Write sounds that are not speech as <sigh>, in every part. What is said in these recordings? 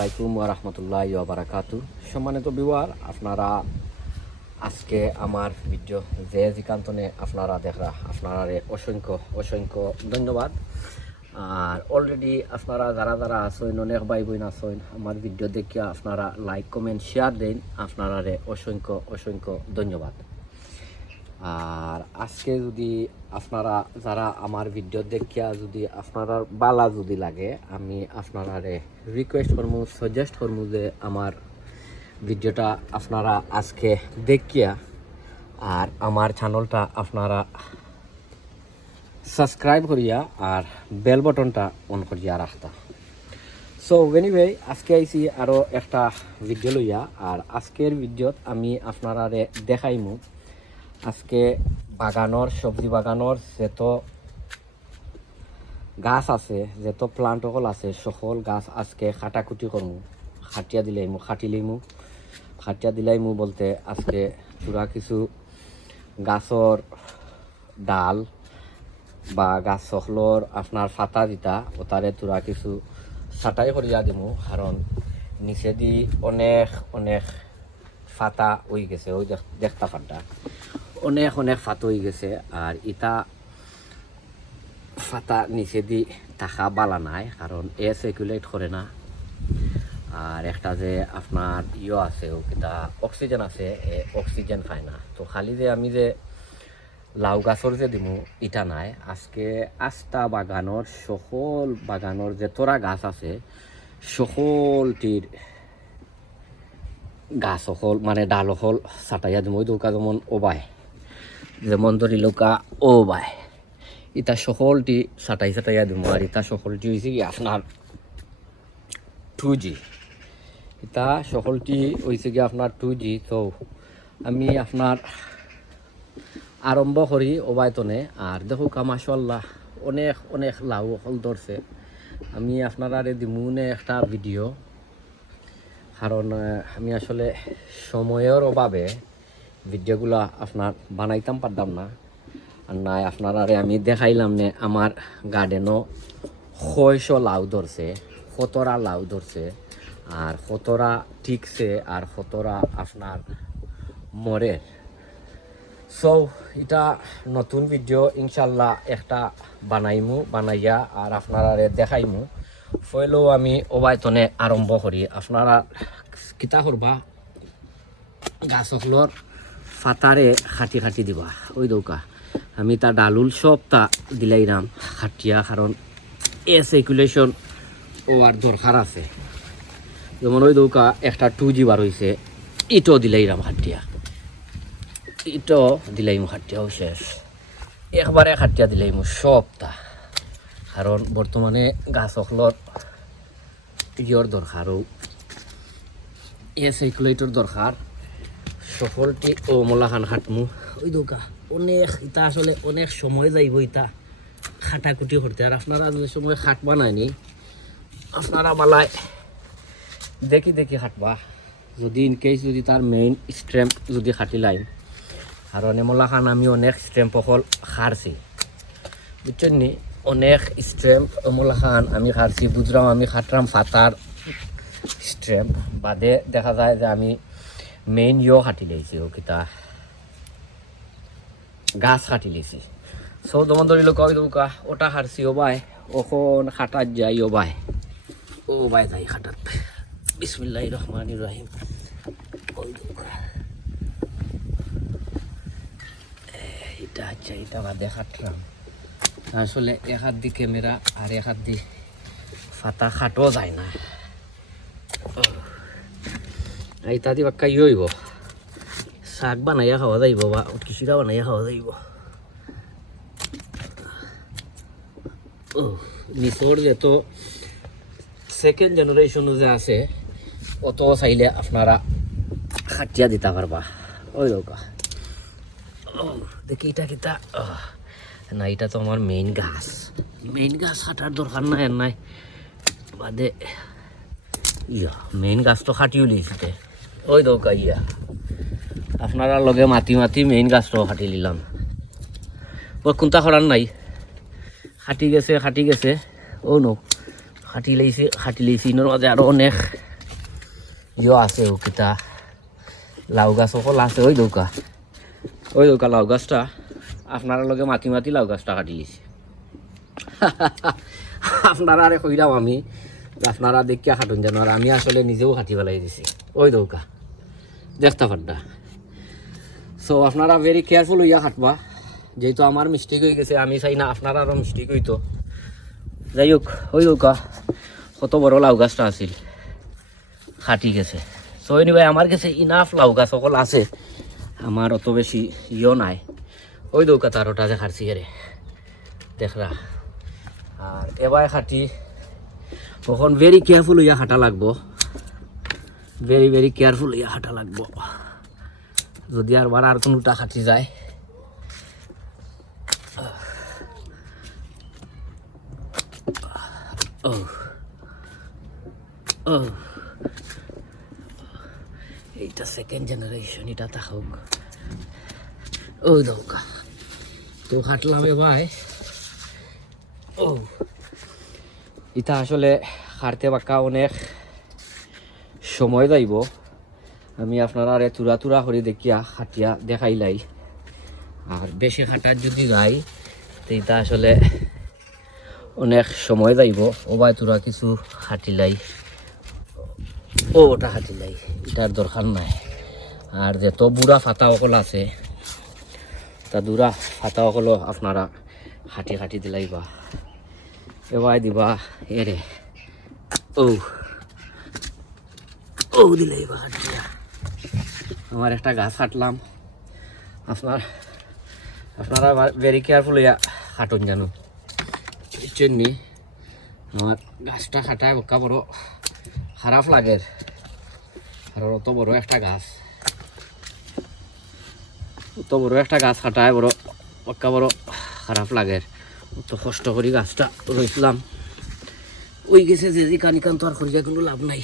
আলাইকুম রহমতুল্লাহ বারাকাতু। সম্মানিত বিওয়ার আপনারা আজকে আমার ভিডিও যে যেখান্তনে আপনারা দেখরা আপনারা অসংখ্য অসংখ্য ধন্যবাদ। আর অলরেডি আপনারা যারা যারা আছেন, অনেক ভাই বোন আছেন, আমার ভিডিও দেখিয়া আপনারা লাইক কমেন্ট শেয়ার দেন আপনারা অসংখ্য অসংখ্য ধন্যবাদ। আর আজকে যদি আপনারা, যারা আমার ভিডিও দেখিয়া যদি আপনারা বালা যদি লাগে, আমি আপনারা রিকোয়েস্ট করব সাজেস্ট করব যে আমার ভিডিওটা আপনারা আজকে দেখিয়া আর আমার চ্যানেলটা আপনারা সাবস্ক্রাইব করিয়া আর বেল বটনটা অন করিয়া রাখতা। সো এনিওয়ে আজকে আইছি আরও একটা ভিডিও লইয়া, আর আজকের ভিডিওত আমি আপনারা দেখাইমু আজকে বাগানোর, সবজি বাগানোর যত গাছ আছে, যত প্লান্ট সকল আছে, সকল গাছ আজকে খাটাকুটি করমু খাটিয়া দিলাইমু খাটিলিমু খাটিয়া দিলাইমু বলতে আজকে চূড়া কিছু গাছর ডাল বা গাছ সকলর আপনার ফাতা দিতা ওতারে তোরা কিছু ছাটাই করিয়া দিমু কারণ নিচে দি অনেক অনেক ফাতা হয়ে গেছে ওই দেখ- দেখতা ফাটা অনেক অনেক ফাত হয়ে গেছে আর ইটা ফাতা নিচে দি থাকা বালা নাই কারণ এ সার্কুলেট করে না। আর একটা যে আপনার ইয়ে আছে ওটা অক্সিজেন আছে, এ অক্সিজেন পায় না। তো খালি যে আমি যে লাউ গাছর যে দিমু, ইটা নাই। আজকে আস্তা বাগানোর সকল বাগানোর যে তোরা গাছ আছে সকলটির গাছ সকল মানে ডাল সকল ছাটাইয়া দিমু ওই দৌকা যেমন ওবাই যেমন ধরি লোকা, ও বাই। ইটা সকলটি ছাটাই ছাটাইয়া দিমু আর ইটা সকলটি হয়েছে কি আপনার টু জি ইটা সকলটি হয়েছে কি আপনার টু জি তো আমি আপনার আরম্ভ করি ওবায়তনে আর দেখো মাসাল্লাহ অনেক অনেক লাউ হল ধরছে আমি আপনারা দিমুনে একটা ভিডিও কারণ আমি আসলে সময়ের অভাবে ভিডিওগুলো আপনার বানাইতাম পারতাম না। আর নাই, আপনার আরে আমি দেখাইলাম নে, আমার গার্ডেনও ছয়শো লাউ ধরছে, সতরা লাউ ধরছে, আর সতরা ঠিকছে, আর সতরা আপনার মরে। সো এটা নতুন ভিডিও ইনশাল্লাহ একটা বানাইমু, বানাইয়া আর আপনারা দেখাইমু। ফইলেও আমি ওবায়তনে আরম্ভ করি। আপনারা কিতা করবা? গাছকলর ফাতারে খাটি খাটি দিবা। ওই দৌকা। আমি তা ডালুল সব সবটা দিলাইরাম খাটিয়া, কারণ এ সাইকুলেশন ও আর দরকার আছে। যেমন ওই দৌকা একটা টু জি বার হয়েছে ইটো দিলাইরাম খাটিয়া। ইটো দিলাইমু খাটিয়াও শেষ একবারে খাটিয়া দিলাইমু সবটা কারণ বর্তমানে গাছ অখলর ইয়র দরকারও। এ সাইকুলেটর দরকার। সফলটি ও মোলাখান খাটমু ওই দোকা, অনেক, ইতা আসলে অনেক সময় যাইব ইটা খাটাকুটি করতে। আর আপনারা যে সময় খাট বানায়নি, আপনারা মালায় দেখি দেখি খাটবা যদি ইন কেস যদি তার মেইন স্ট্রেম্প যদি খাটি লাইন। কারণ এমলাখান আমি অনেক স্ট্রেম্প অকল খারছি বুঝছেন নি? অনেক স্ট্রেম্প এমলাখান আমি খারছি বুঝলাম আমি খাটরাম ফাতার স্ট্রেম্প বাদে দেখা যায় যে আমি মেইন ইয় কাটি লৈছি কিতা গাছ কাটি লৈছি সৌ যেমন ধরি লোক ওটা খারছি ও বাই। ওখন খাটাত যাই, ও বাই। ও বাই যাই খাটাত বিসমিল্লাহ রহমান রহিম। এটা আচ্ছা এটা বাদে খাটলাম আসলে এক হাত দি ক্যামেরা আর এক হাত দি ফাতা খাটো যায় না। দি বাক্কা ইয়ে হইব শাক বানাইয়া খাওয়া যাইব বা খিচিরা বানাইয়া খাওয়া যাইব নিচর যত সেকেন্ড জেনারেশন যে আছে অত চাইলে আপনারা খাটিয়া দিতে পারবা ওই ও, দেখি এটা কিতা না এটা তো আমার মেইন গাছ মেইন গাছ কাটার দরকার নাই নাই বাদে ইয়া মেইন গাছ তো খাটিও লিখতে ওই দৌকা ইয়া আপনারা লগে মাতি মাতি মেইন গাছটাও খাটি নিলাম ও কোনটা করার নাই। খাটি গেছে খাটি গেছে। ও নো, খাটি লাইছে খাটি লাইছে ইনোর মাঝে আরও অনেক ইয় আছে ও কিতা লাউ গাছ সকল আছে ওই দৌকা ওই দৌকা লাউ গাছটা। আপনার লগে মাতি মাতি লাউ গাছটা কাটি লিছে। <laughs> আপনারা আরে কইলাম আমি। আপনারা দেখিয়া খাটুন জানো আর আমি আসলে নিজেও খাটি পেলাই দিছি। ওই দৌকা। দেখতে পাড্ডা সো আপনারা ভেরি কেয়ারফুল হইয়া খাটবা। যেহেতু আমার মিস্টেক হয়ে গেছে, আমি চাই না আপনারা আরও মিস্টেক হইতো। যাই হোক ওই দৌকা। কত বড় লাউ গাছটা আছিল। খাটি গেছে। সো এনিওয়ে আমার কাছে ইনাফ লাউ গাছ সকল আছে। আমার অত বেশি ইয় নাই। ওই দৌকা তারোটা যে খাটছি রে। দেখরা আর এবার খাটি। তখন ভেরি কেয়ারফুল হইয়া খাটা লাগবো। ভেরি ভেরি কেয়ারফুল হইয়া খাটা লাগবো। যদি আর বার আর কোনোটা খাটি যায়। এইটা সেকেন্ড জেনারেশন এটা থাকুক ও দৌকা। তো খাটলাম এ ভাই ও। এটা আসলে হারতে বাঁকা অনেক সময় যাইব। আমি আপনারা আরে তুরা তুরা করে দেখিয়া খাটিয়া দেখাইলাই আর বেশি খাটার যদি যাই, তো এটা আসলে অনেক সময় যাইব। ওবাই তুরা কিছু খাটিলাই ও, ওটা খাটিলাই এটার দরকার নাই। আর যত বুড়া ফাতা অকল আছে, তা দুরা ফাতা অকল আপনারা খাটি খাটি দিলাইবা। এবার দিবা এরে ও ও দিলাইবা খাটিয়া আমার একটা গাছ কাটলাম আপনার, আপনারা ভেরি কেয়ারফুল হইয়া কাটুন জানো। এই বুঝছেন আমার গাছটা খাটায় বকা বড় খারাপ লাগে। আর অত বড় একটা গাছ। অত বড় একটা গাছ কাটায় বড় বকা বড় খারাপ লাগে। অত কষ্ট করি গাছটা রইছিলাম ওই গেছে যে যে কানি কান তো আর করিয়া কোনো লাভ নাই।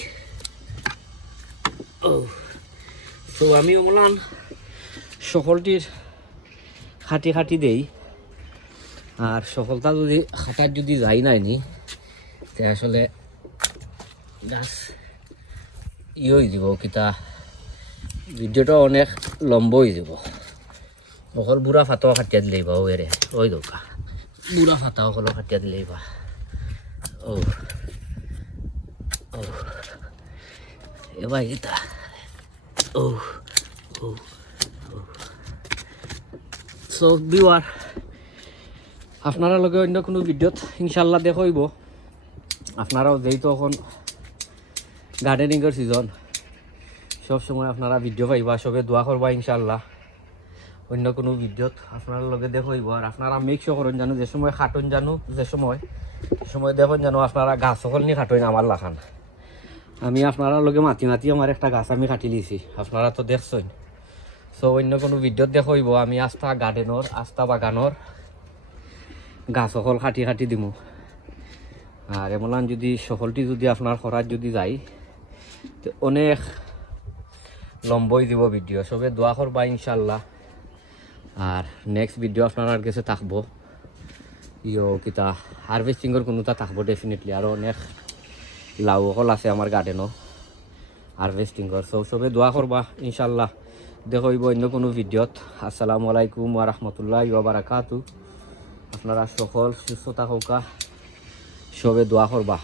ও, তো আমি অমলান সকলটির খাটি খাটি দেই। আর সফলতা যদি খাটার যদি যাই নাই নি, তে আসলে গাছ ই হয়ে যাব, কিতা ভিডিওটা অনেক লম্ব হয়ে যাব। অকল বুঢ়া ফাটাও খাটিয়া দিলে বা এৰে ওই দৌকা বুঢ়া ফাটাও অকল খাটিয়া দিলেই বা ও ও এবার ও ও ও সো বিওয়ার আপনারা লগে অন্য কোনো ভিডিওত ইনশাল্লাহ দেখইব। আপনারাও যেহেতু এখন গার্ডেনিংয়ের সিজন সব সময় আপনারা ভিডিও পাইবা সবে দোয়া করবা ইনশাল্লাহ। অন্য কোনো ভিডিওত আপনার লগে দেখইব আর আপনারা মেক শিওর করেন জানো, যে সময় খাটন জানো, যে সময়। সময় দেখুন জানো আপনারা গাছ সকল নিয়ে খাটইন আমার লাখান। আমি আপনারা লগে মাতি মাতি আমার একটা গাছ আমি কাটি লিছি আপনারা তো দেখছেন। সো অন্য কোনো ভিডিওত দেখইব আমি আস্থা গার্ডেনর আস্থা বাগানর গাছ সকল কাটি কাটি দিমু। আর এমন যদি সকলটি যদি আপনার খরাত যদি তো অনেক লম্বই দিব ভিডিও সবে দোয়া করবা ইনশাল্লাহ। আর নেক্সট ভিডিও আপনার কাছে থাকব। ইয়ো, কিতা হারভেস্টিংয়ের কোনোটা থাকব ডেফিনেটলি আরও অনেক লাউ অকল আছে আমার গার্ডেনও হারভেস্টিংয়ের সব সবে দোয়া করবা ইনশাল্লাহ দেখইব অন্য কোনো ভিডিওত আসসালামু আলাইকুম ওয়া রাহমাতুল্লাহি ওয়া বারাকাতু। আপনারা সকল সুস্থ থাকুকা সবে দোয়া করবা